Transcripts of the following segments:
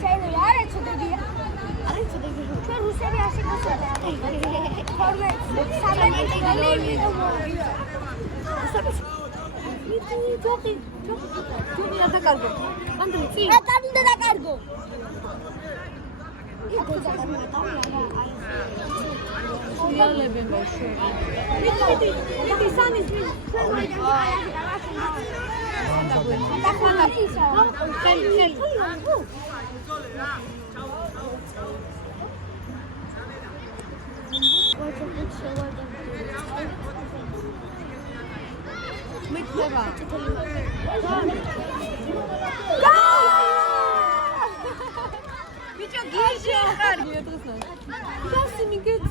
შეიძლება არ ეცოდებია. არ ეცოდებია. ჩვენ რუსები არ შეგასწავლა. ფორმე 13 გოლი. ჯოხი რა დაკარგო? ანდრე წინ. რა დაკარგო? შეალები ბავშვი. მიდი სამის Bicho ghici ხარ დღესაც. გასი მიგეც.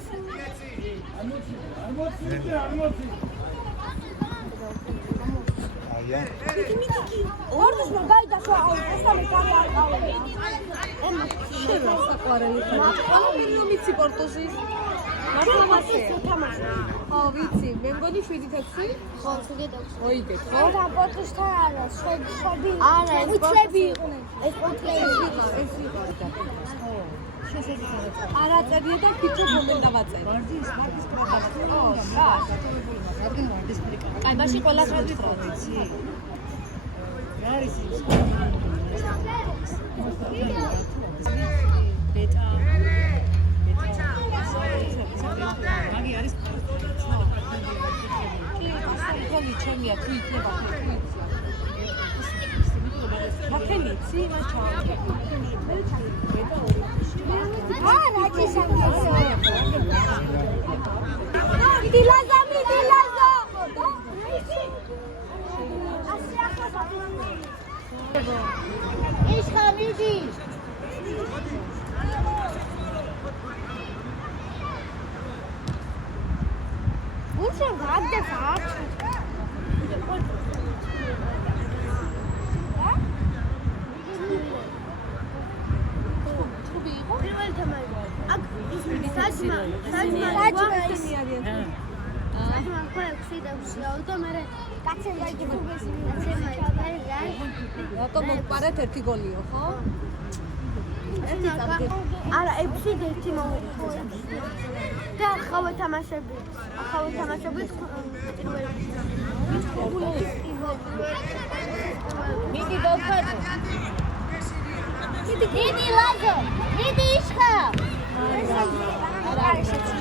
აია. ორდოს მე გაიდასვა აუსტომე გამარყავე. შევა საყვარელი. მაგრამ ვიცი პორტუზის. მართლა მასე თამაში. ხო ვიცი, მე მგონი 7-6. ხო, 7-6. მოიგე, ხო? და პორტუსთან არა, შვედი. არა, ეს უცლები იყვნენ. ეს პორტუზი. ეს იყო და. ხო. შესაძლოა. არა წერია და ფიჭი მომენტა ვაწერ. ვარდის პროდუქტი. ო, რა. რადგან ვარდის პროდუქტი. აი, მაშინ ყველა შევიწრო, ვიცი. რა არის ის? ბეტა. მაგი არის ფონი ჩემია თუ იქნება თუ იცი მაქენიცი მაჩა არა ჩისანგეს დილაზა ის ხამიდი Уши гадде факт. ჩუბი იყო? პირველი თამაში. აქ ის საჭმა. საჭმა ხო ხსიდავსიაო და მე კაცენ გაიგებდეს რატო მოგპარეთ ერთი გოლიო, ხო? არა, 6-1 მოუხო. და ახავე თამაშები მიდი დავხატო. მიდი ლაზო, მიდი იშხა. არა შეჭი.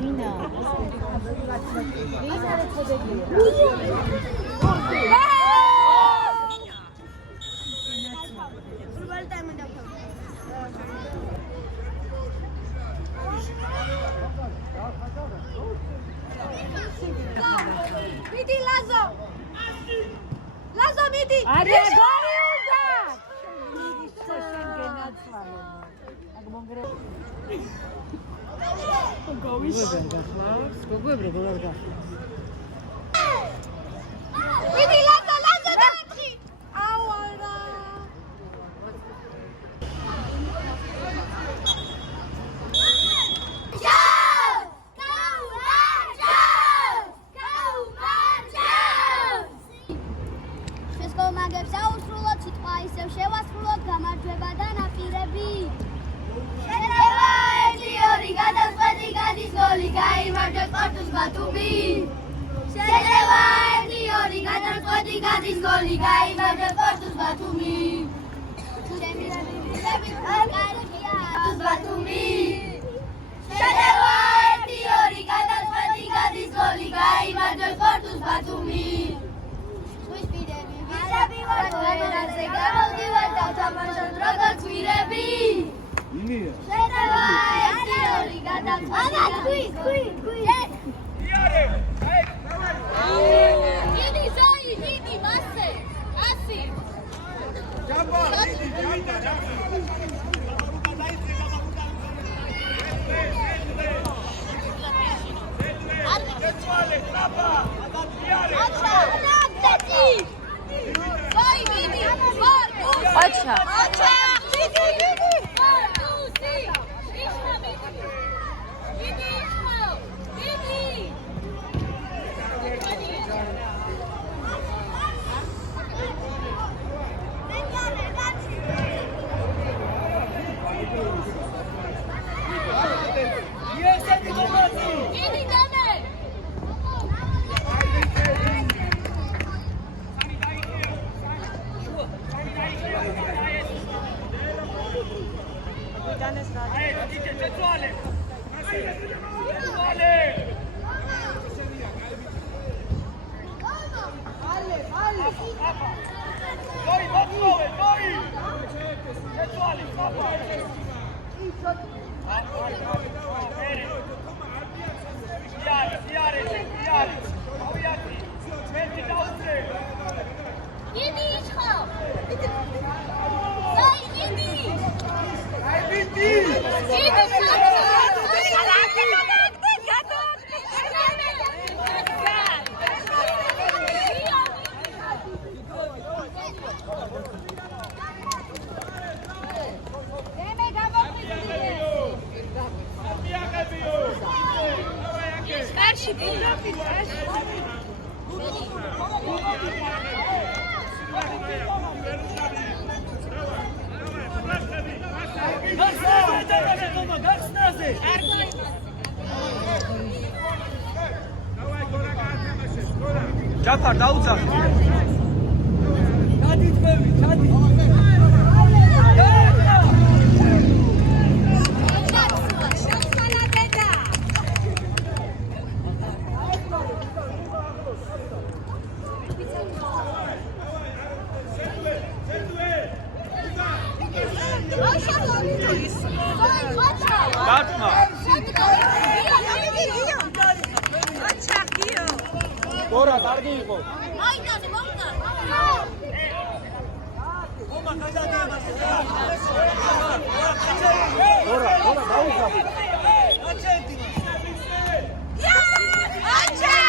ლინა. ლინა რეცოდები. მიდი ლაზო. ლაზო მიდი. არა გოლი უნდა. მიდი შენ გენაცვალე. აგ მონგრე. გავიშენ გახლავს. გოგოებრე გოლარ გახლავს. მიდი ლაზო დაიწყი. აუ არა. მაგებს აუსრულოთ სიტყვა ისევ შევასრულოთ გამარჯვება და ნაპირები შეიძლება 1-2 გადაწყვეტი გადის გოლი გაიმარჯვეთ პორტუს ბათუმი შეიძლება 1-2 გადაწყვეტი გადის გოლი გაიმარჯვეთ პორტუს ბათუმი ჩემი რებები კარგია პორტუს ბათუმი შეიძლება 1-2 გადაწყვეტი გადის გოლი გაიმარჯვეთ პორტუს ბათუმი Să გამოვდივარ და თამაშობ როგორც ვირები. შეიძლება ერთი გადაწყვეტი. დიდი ზოი, დიდი მასე. 100. ჯაბა, Acha. ჯაფარ დაუძახე. გადი თქვენ, გადი. გორა კარგი იყო. მაიტანე მომდა. ხომა გადადიება. გორა დაუძახე. აჩენდი. აჩა!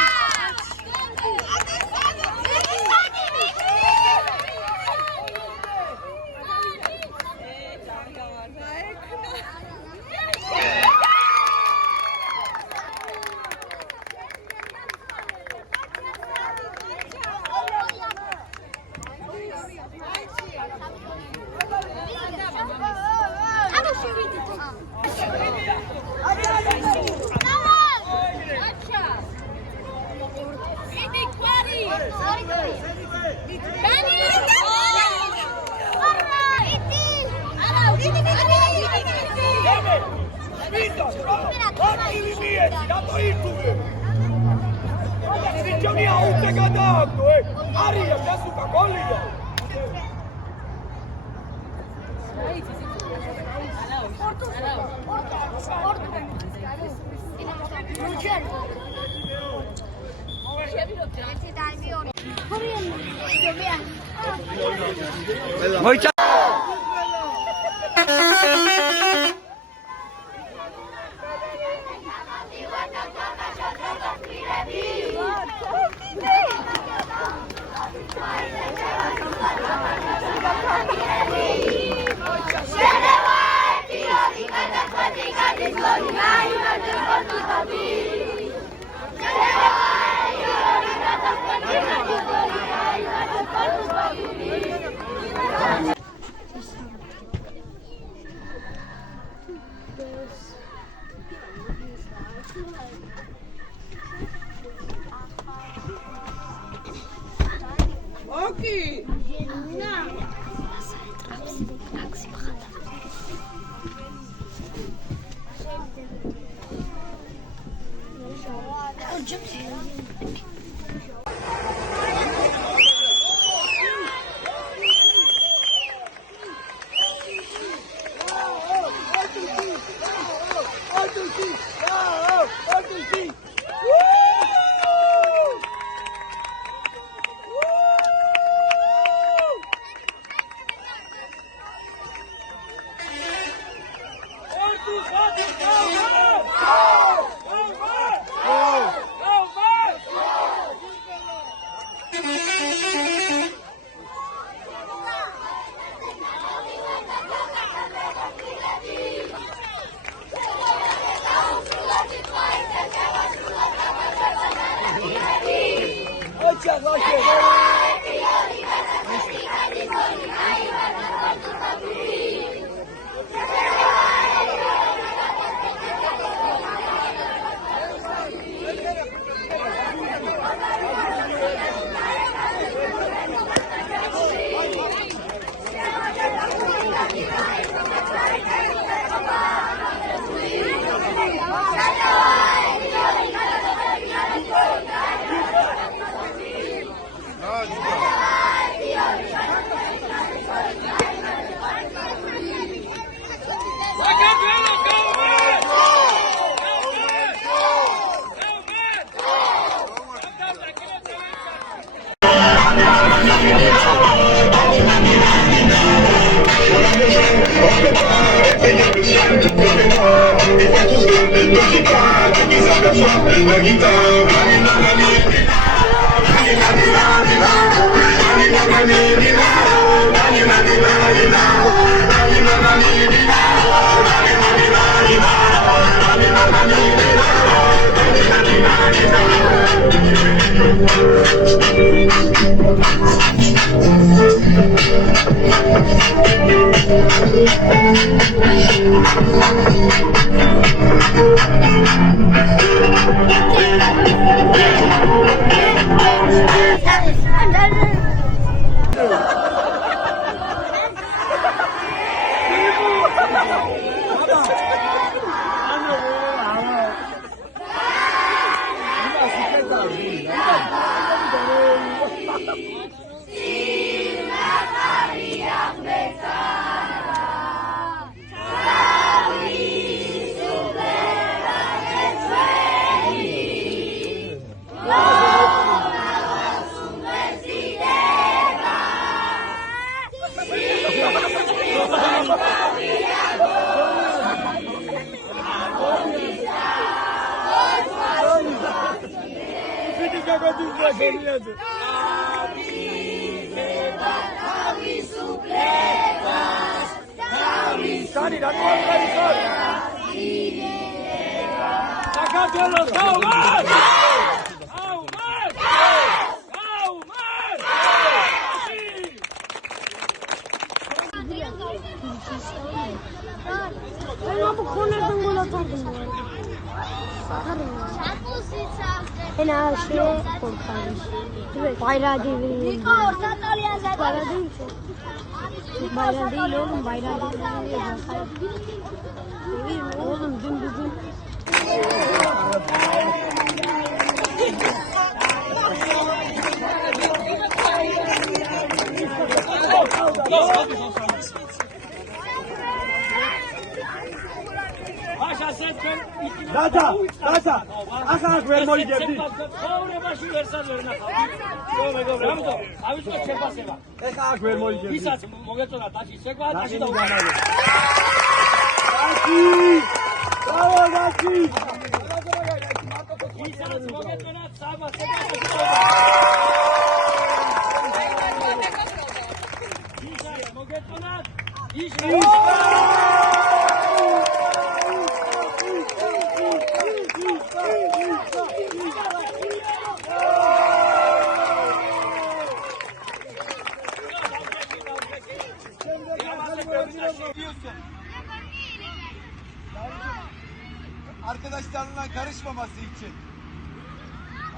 მოიცა Okay. Arkadaşlarına karışmaması için.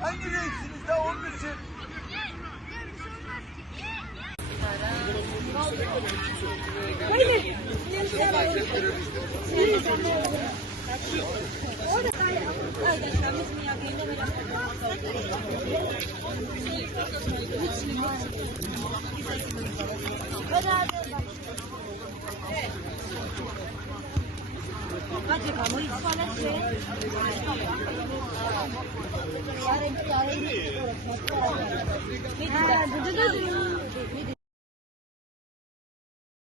Hangi renksiniz de onun için. Hadi